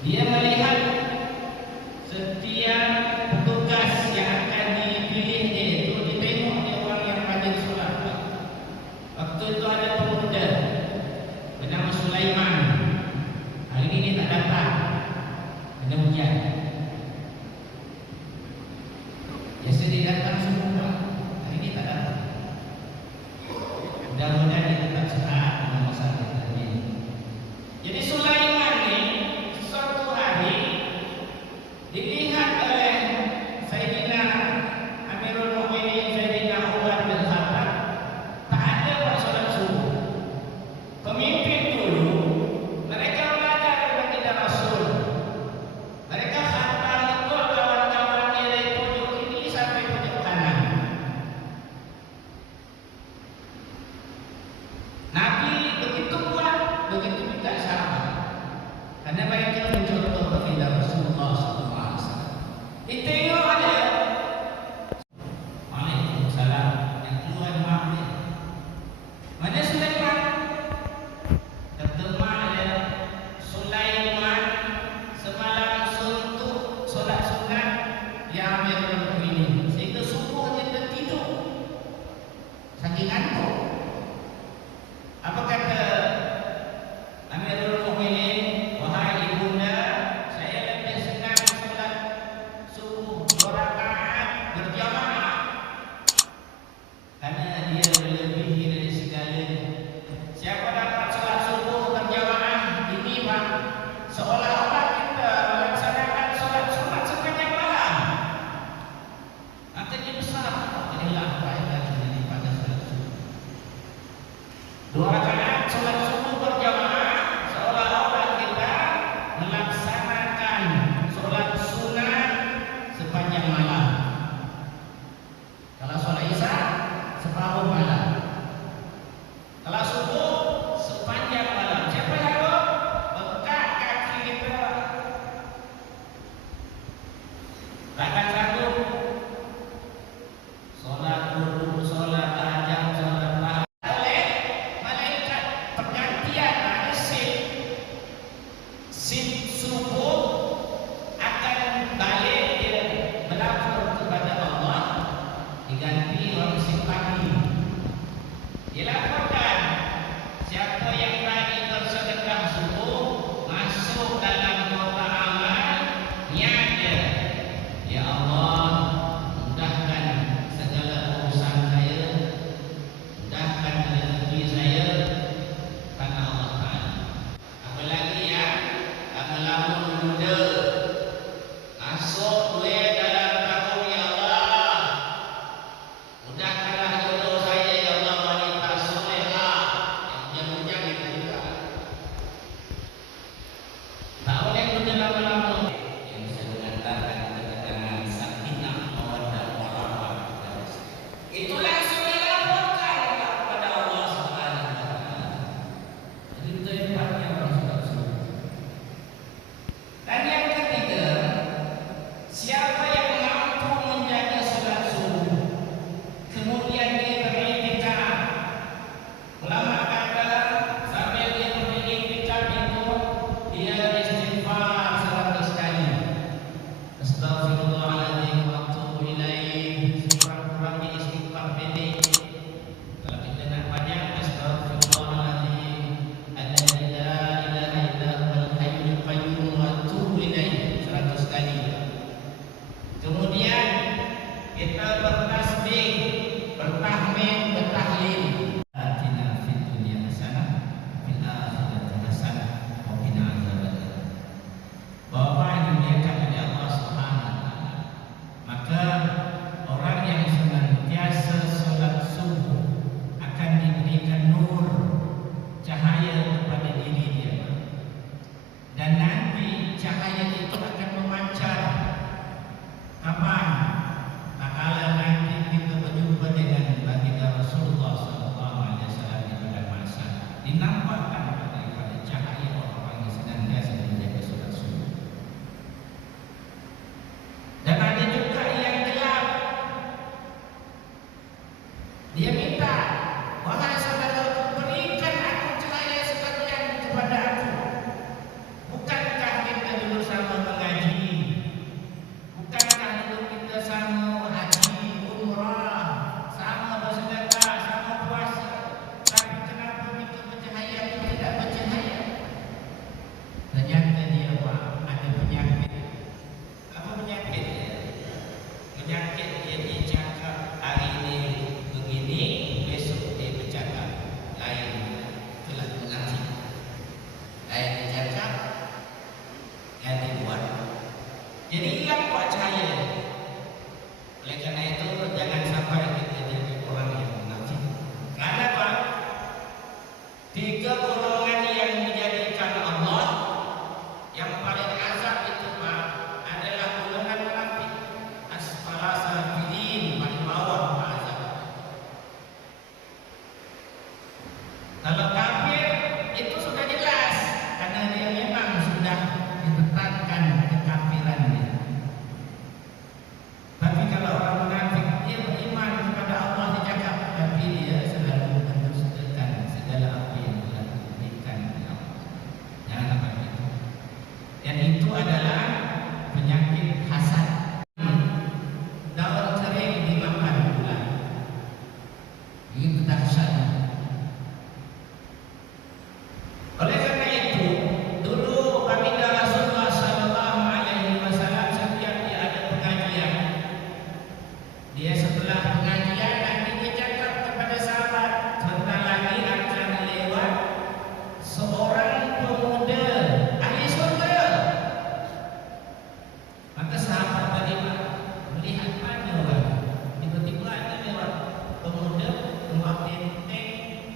Dia melihat setiap petugas yang akan dipilih dia itu, ditengok dia orang yang rajin solat. Waktu itu ada pemuda bernama Sulaiman. Hari ini dia tak datang, kena hujan. Biasa dia datang semua, hari ini tak datang. Mudah-mudahan dia tetap sehat dengan masalah tadi. Jadi Sulaiman ni suatu hari dilihat oleh Sayyidina Amirul Mukminin Sayyidina Umar bin Khattab tak ada buat solat subuh. Pemimpin dulu mereka belajar daripada Rasul. Mereka khatam betul kawan-kawan dia dari pojok kiri sampai pojok kanan. Nabi begitu kuat, begitu juga sahabat. Karena mereka mencontoh baginda Rasulullah SAW. Ditengok ada Waalaikumsalam yang keluar maaf. Mana Sulaiman? Kata mak dia, Sulaiman semalam suntuk solat sunat ya Amirul Mukminin, sehingga subuh dia tertidur saking ngantuk. Apa kata Amirul Mukminin? Wahai ibunda, saya lebih senang solat subuh 2 rakaat berjamaah karena dia melebihi dari segalanya. Siapa dapat solat subuh berjamaah ini bang, seolah-olah kita melaksanakan solat sunat sepanjang malam. Artinya besar. Inilah faedah daripada solat subuh. 2 rakaat solat subuh berjamaah seolah-olah kita melaksanakan solat sunat sepanjang malam. Kalau solat isya separuh malam. Kalau subuh sepanjang malam. Siapa yang tahu? Bengkak kaki kita. Takkan sanggup. Solat dulu, solat tahajud, solat tahajud. Oleh malaikat pergantian ada shift subuh akan balik dia melapor kepada Allah, diganti orang shift pagi. Dilaporkan siapa yang tadi bersedekah subuh masuk dalam kotak amal niatnya. Ya Allah, mudahkan segala urusan saya, mudahkan rezeki saya karena Allah Ta'ala. Apalagi yang melamun Jadi yang buat cahaya. Oleh karena itu jangan sampai kita jadi orang yang munafik. Karena apa? Tiga golongan yang dijadikan Allah yang paling azab itu Pak adalah golongan munafik. Asfala safilin, paling bawah azab. Kalau kafir itu sudah jelas karena dia memang sudah ditetapkan kekafirannya. Tapi kalau orang munafik dia beriman kepada Allah dicakap, tapi dia selalu mendustakan segala apa yang telah diberikan oleh Allah. Jangan sampai itu. Dan itu adalah penyakit hasad. Daun kering dimakan ular. Itu dahsyatnya. Oleh karena itu, dulu baginda Rasulullah sallallahu alaihi wasallam setiap dia ada pengajian, dia setelah pengajian nanti dia cakap kepada sahabat, sebentar lagi akan lewat seorang pemuda ahli surga. Maka sahabat tadi melihat mana orang, tiba-tiba ada lewat pemuda membawa benteng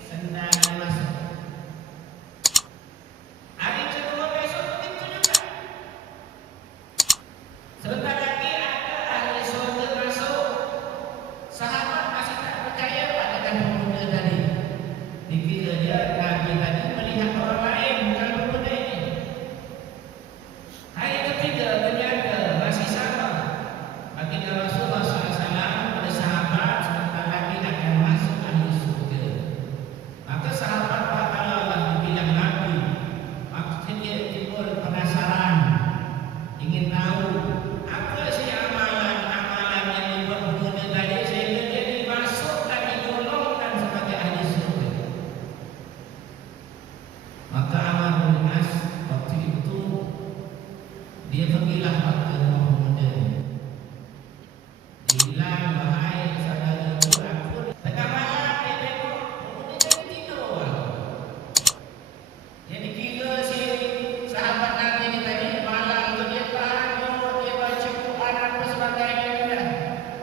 sendalnya masuk. Hari kedua besok begitu juga. Sebentar lagi ada ahli surga masuk. Sahabat masih tak percaya dengan pemuda tadi. Dikira dia Nabi tadi melihat orang lain bukan pemuda ini. Hari ketiga ternyata masih sama. Baginda Rasulullah SAW pada sahabat sebentar lagi akan masuk ahli surga. Maka sahabat bakalah dibilang Nabi. Maksudnya timbul penasaran, ingin tahu apa sih amalan-amalan yang dibuat pemuda tadi sehingga dia dimasukkan, digolongkan sebagai ahli surga. Maka Amr bin As waktu itu dia pergilah ke rumah pemuda. Dia bilang, wahai saudaraku, aku tengah malam dia tengok pemuda tadi tidur. Yang dikira si sahabat Nabi ini tadi malam tu dia tahajud, dia baca Quran apa sebagainya juga.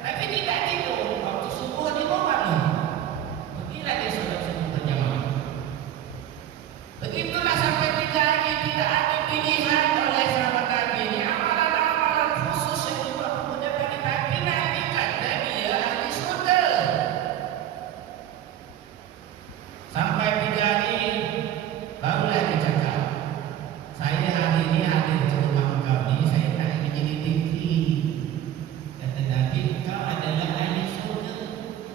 Tapi tidak tidur. Waktu subuh dia bangun. Pergilah dia solat subuh berjamaah. Begitulah sampai 3 hari tidak ada pilihan oleh sahabat Nabi ini. Amalan-amalan khusus yang dibuat pemuda tadi, tapi Nabi kata dia ahli surga. Sampai 3 hari barulah dia cakap, saya hari ini hadir ke rumah engkau ni, saya tak ingin menyelidiki. Kata Nabi, engkau adalah ahli surga,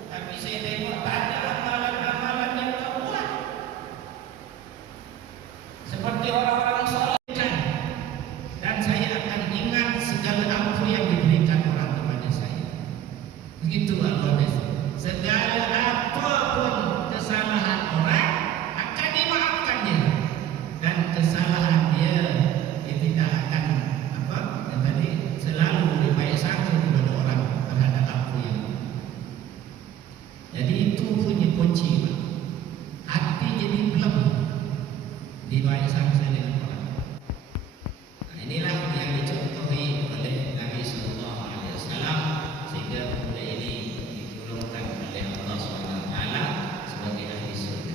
tapi saya tengok tak ada amalan-amalan yang kau buat. Seperti orang-orang soleh kan. Dan saya akan ingat segala apa yang diberikan orang kepada saya. Begitu Allah. Segala apapun kesalahan orang akan dimaafkannya, dan kesalahan dia tidak akan yang tadi selalu lebih baik sangka kepada orang terhadap apa yang. Jadi itu punya kunci, Pak. Hati jadi pelem, dibaik sangka dengan orang. Nah, inilah yang dicontohi oleh Nabi sallallahu alaihi wasallam sehingga pemuda ini digolongkan oleh Allah SWT sebagai ahli surga.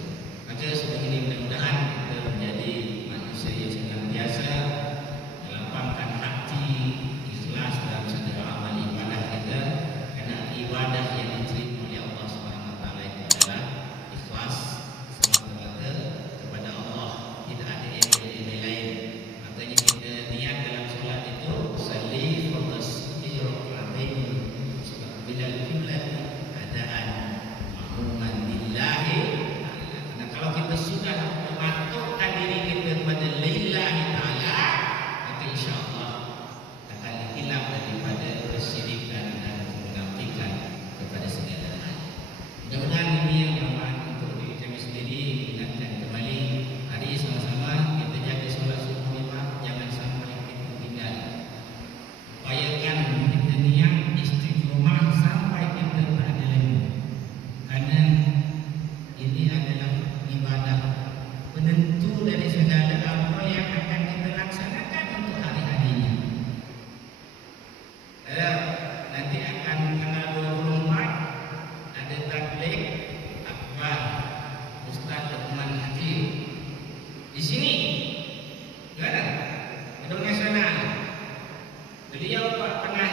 beliau pernah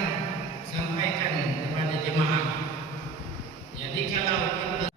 sampaikan kepada jemaah. Jadi kalau kita